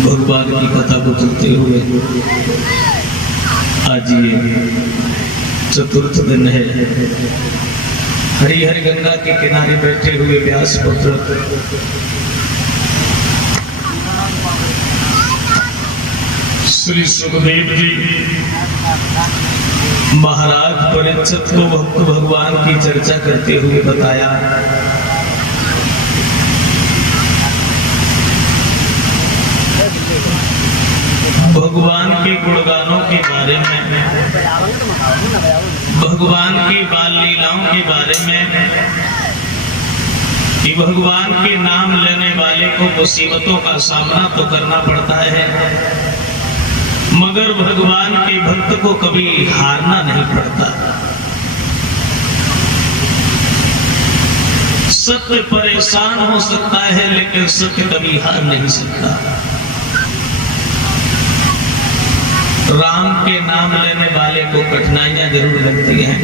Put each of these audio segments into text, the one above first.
भगवान की कथा को चलते हुए आज ये चतुर्थ दिन है। हरिहर गंगा के किनारे बैठे हुए व्यास पुत्र श्री सुखदेव जी महाराज परीक्षित को भक्त भगवान की चर्चा करते हुए बताया, भगवान के गुणगानों के बारे में, भगवान की बाल लीलाओं के बारे में, कि भगवान के नाम लेने वाले को मुसीबतों का सामना तो करना पड़ता है, मगर भगवान के भक्त को कभी हारना नहीं पड़ता। सत्य परेशान हो सकता है लेकिन सत्य कभी हार नहीं सकता। राम के नाम लेने वाले को कठिनाइयां जरूर लगती हैं,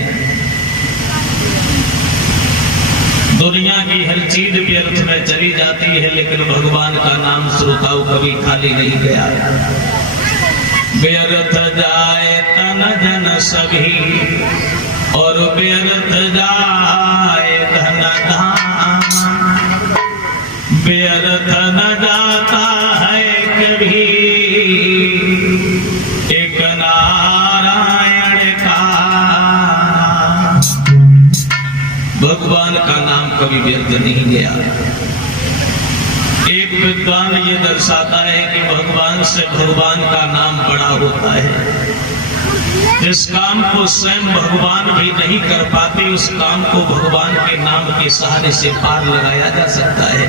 दुनिया की हर चीज व्यर्थ में चली जाती है, लेकिन भगवान का नाम श्रोताओं कभी खाली नहीं गया। व्यर्थ जाए तन जन सभी और व्यर्थ जाए धन धाम, व्यर्थ न जाता है कभी एक नारायण का। भगवान का नाम कभी व्यर्थ नहीं गया। एक विद्वान ये दर्शाता है कि भगवान से भगवान का नाम बड़ा होता है। जिस काम को स्वयं भगवान भी नहीं कर पाते, उस काम को भगवान के नाम के सहारे से पार लगाया जा सकता है।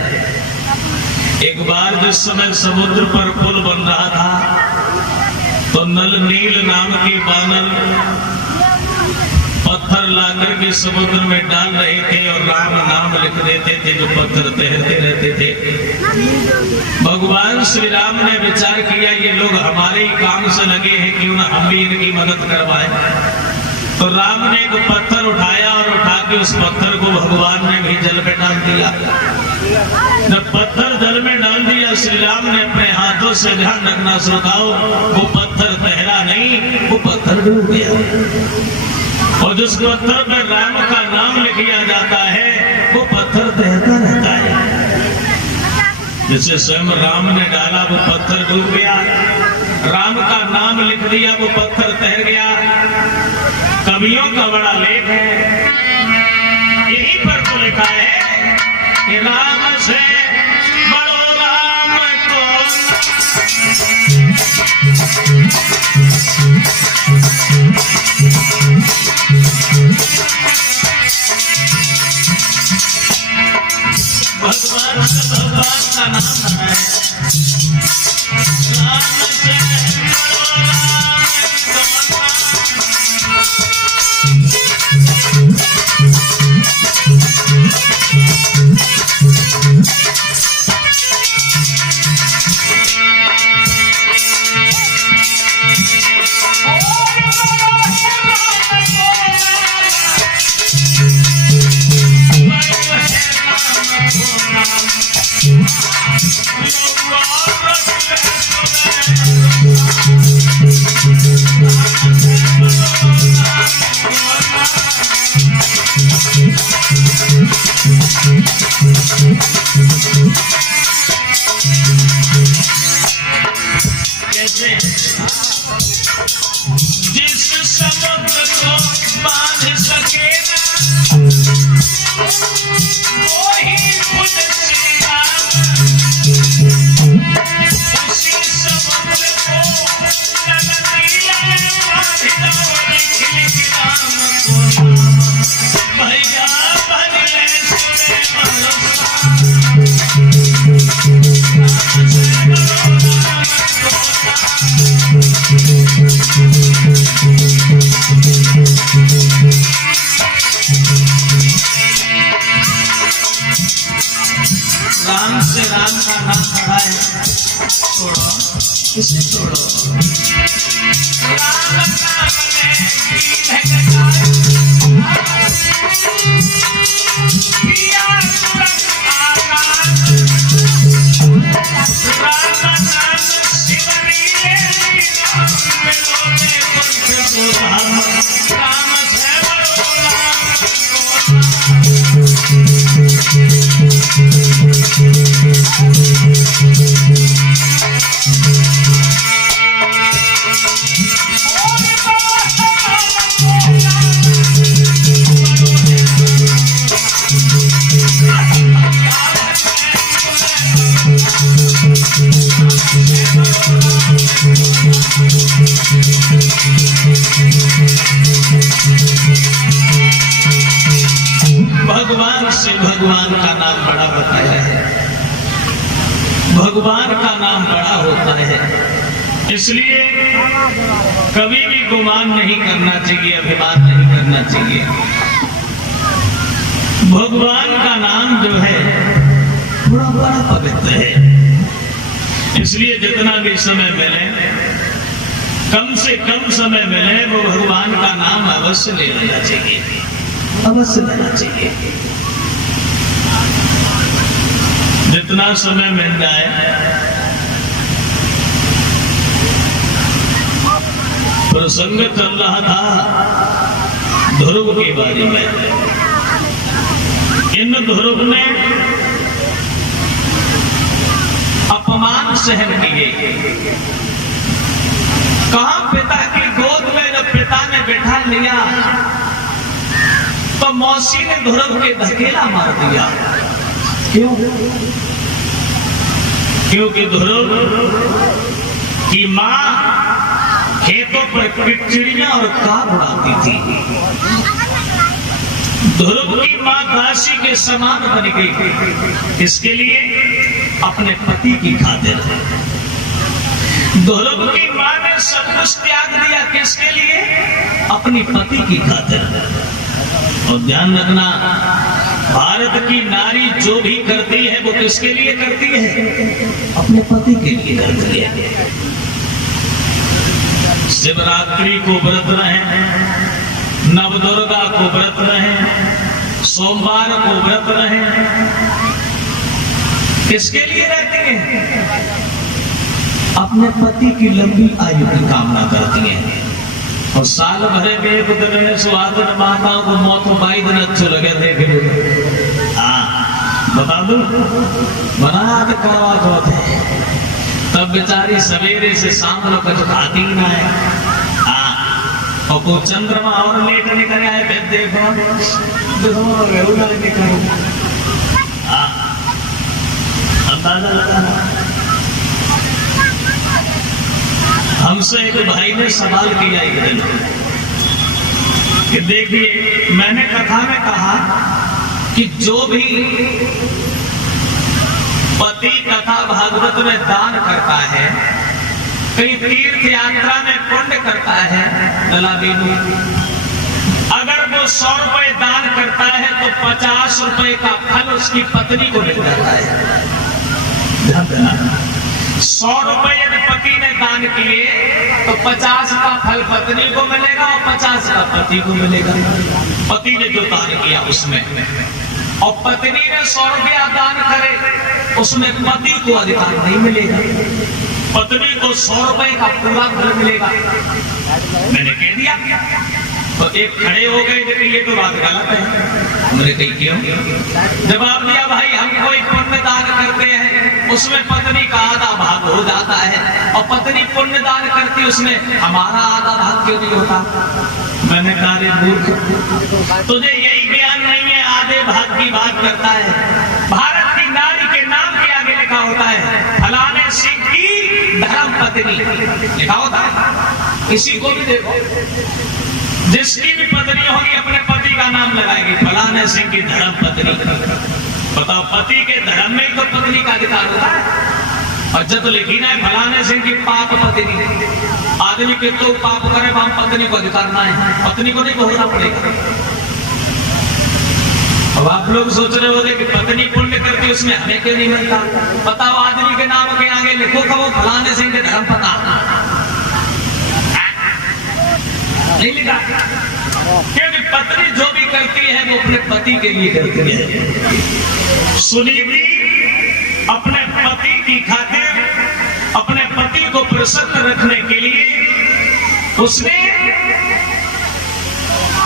एक बार जिस समय समुद्र पर पुल बन रहा था तो नल नील नाम के बानर पत्थर लाकर के समुद्र में डाल रहे थे और राम नाम लिख देते थे, जो पत्थर तैरते रहते थे। भगवान श्री राम ने विचार किया ये लोग हमारे ही काम से लगे हैं, क्यों ना हम भी इनकी मदद करवाएं। तो राम ने एक पत्थर उठाया और उठा के उस पत्थर को भगवान ने भी जल में डाल दिया। जब पत्थर जल में डाल दिया, श्री राम ने अपने हाथों से, ध्यान रखना श्रोताओ, वो पत्थर तैरा नहीं, वो पत्थर डूब गया। और जिस पत्थर पर राम का नाम लिखा जाता है वो पत्थर तैरता रहता है। जिसे स्वयं राम ने डाला वो पत्थर डूब गया, राम का नाम लिख दिया वो पत्थर तैर गया। कवियों का बड़ा लेख है, यही पर तो लिखा है कि राम से बड़ो राम को भगवान का नाम है। राम से बड़ो राम जिस समुद्र को बांध सके ना वही खुद सीधा, उसी समुद्र को नगरीला बांध दो, लिख लिख राम को नाम, भैया बदले सुने राम से राम का नाम पढ़ा है, छोड़ो इसे छोड़ो। राम नाम में पिया तुरंत आकाश, राम नाम भगवान से भगवान का नाम बड़ा बताया है, भगवान का नाम बड़ा होता है, इसलिए कभी भी गुमान नहीं करना चाहिए, अभिमान नहीं करना चाहिए। भगवान का नाम जो है थोड़ा बड़ा पवित्र है, इसलिए जितना भी समय मिले, कम से कम समय मिले, वो भगवान का नाम अवश्य ले लेना चाहिए, अवश्य लेना चाहिए। जितना समय मिल जाए, प्रसंग चल रहा था ध्रुव के बारे में। इंद्र ध्रुव ने अपमान सहन किए। कहा पिता की गोद में जब पिता ने बैठा लिया तो मौसी ने ध्रुव के धकेला मार दिया। क्यों? क्योंकि ध्रुव की मां खेतों पर चिड़िया और काग उड़ाती थी। ध्रुव की मां दासी के समान बन गई। इसके लिए अपने पति की खातिर। ध्रुव की मां ने सब कुछ त्याग दिया, किसके लिए? अपनी पति की खातिर। और ध्यान रखना, भारत की नारी जो भी करती है वो किसके लिए करती है? अपने पति के लिए करती है। शिवरात्रि को व्रत रहे, नवदुर्गा को व्रत रहे, सोमवार को व्रत रहे, किसके लिए रहती हैं? अपने पति की लंबी आयु की कामना करती हैं। और साल भरे में एक दिन सुहागन माताओं को मौत बाई दिन अच्छे लगे थे। हाँ बता दो, बना करवा दो थे, तब बेचारी सवेरे से शाम तक कुछ खाती ही ना है। और को चंद्रमा और लेट निकल आए, देखो अंदाजा लगाना। हमसे एक भाई ने सवाल किया एक दिन कि देखिए, मैंने कथा में कहा कि जो भी पति कथा भागवत में दान करता है, कहीं तीर्थ यात्रा में पुण्य करता है, अगर वो 100 रुपए दान करता है तो 50 रुपए का फल उसकी पत्नी को मिल जाता है। 100 रुपए यदि पति ने दान किए तो 50 का फल पत्नी को मिलेगा और 50 का पति को मिलेगा। पति ने जो दान किया उसमें, और पत्नी ने 100 रुपया दान करे उसमें पति को अधिकार नहीं मिलेगा, पत्नी को 100 रुपए का पूरा फल मिलेगा। मैंने कह दिया तो एक खड़े हो गए, देखिए ये तो बात गलत है। मैंने कही क्यों? जवाब दिया, भाई हम कोई पुण्य दान करते हैं उसमें पत्नी का आधा भाग हो जाता है, और पत्नी पुण्य दान करती उसमें हमारा आधा भाग क्यों नहीं होता? मैंने कहा रे मूर्ख, तुझे यही ज्ञान नहीं है, आधे भाग की बात करता है। भारत की नारी के नाम के आगे लिखा होता है फलाने सिंह की धर्म पत्नी, लिखा होता है। किसी को भी देखो, जिसकी भी पत्नी होगी अपने पति का नाम लगाएगी, फलाने सिंह की धर्म पत्नी। बताओ, पति के धर्म में ही तो पत्नी का अधिकार होता है। और जब लिखी ना फलाने सिंह की पाप पत्नी, आदमी के तो पाप करे, हम पत्नी को अधिकार ना है, पत्नी को नहीं भोगना पड़ेगा। अब आप लोग सोच रहे होंगे कि पत्नी पुण्य करती उसमें हमें क्यों नहीं मिलता? बताओ, आदमी के नाम के आगे लिखो कि वो फलाने सिंह के धर्म पता नहीं लिखा, क्योंकि पत्नी जो भी करती है वो अपने पति के लिए करती है। सुनीति अपने पति की खातिर, अपने पति को प्रसन्न रखने के लिए उसने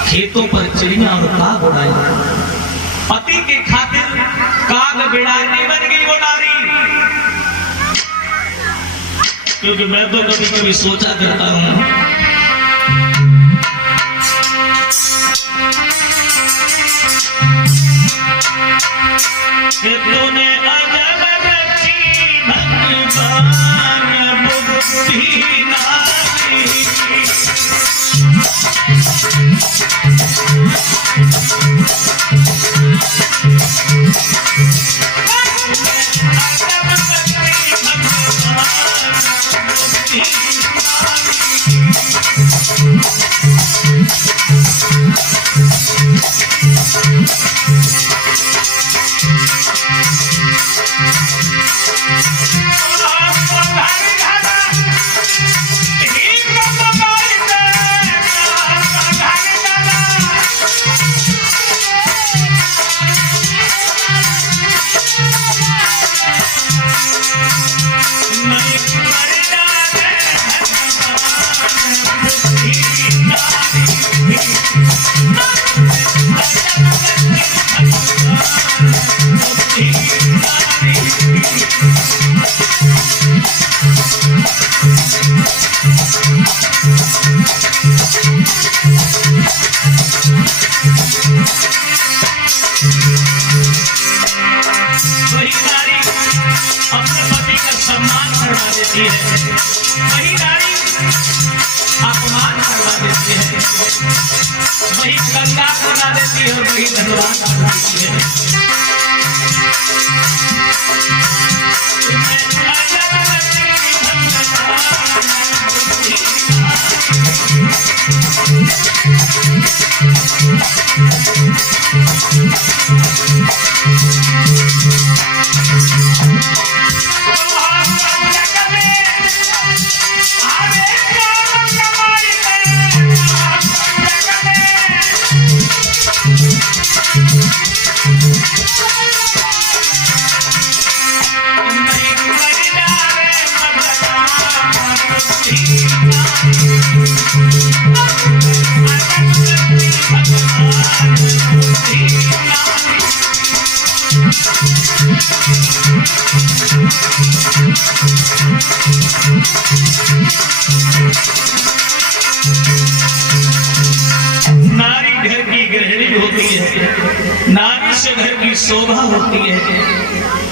खेतों पर चिड़िया और काग उड़ाए। पति के खातिर काग बिड़ानी बन गई वो नारी। क्योंकि मैं तो कभी कभी सोचा करता हूं कि तूने अजब रची भगवान वही नारी अपने पति का सम्मान करवा देती है, वही नारी अपमान करवा देती है, वही गंगा बना देती है और वही धनवान बना देती है। नारी घर की गृहिणी होती है, नारी से घर की शोभा होती है।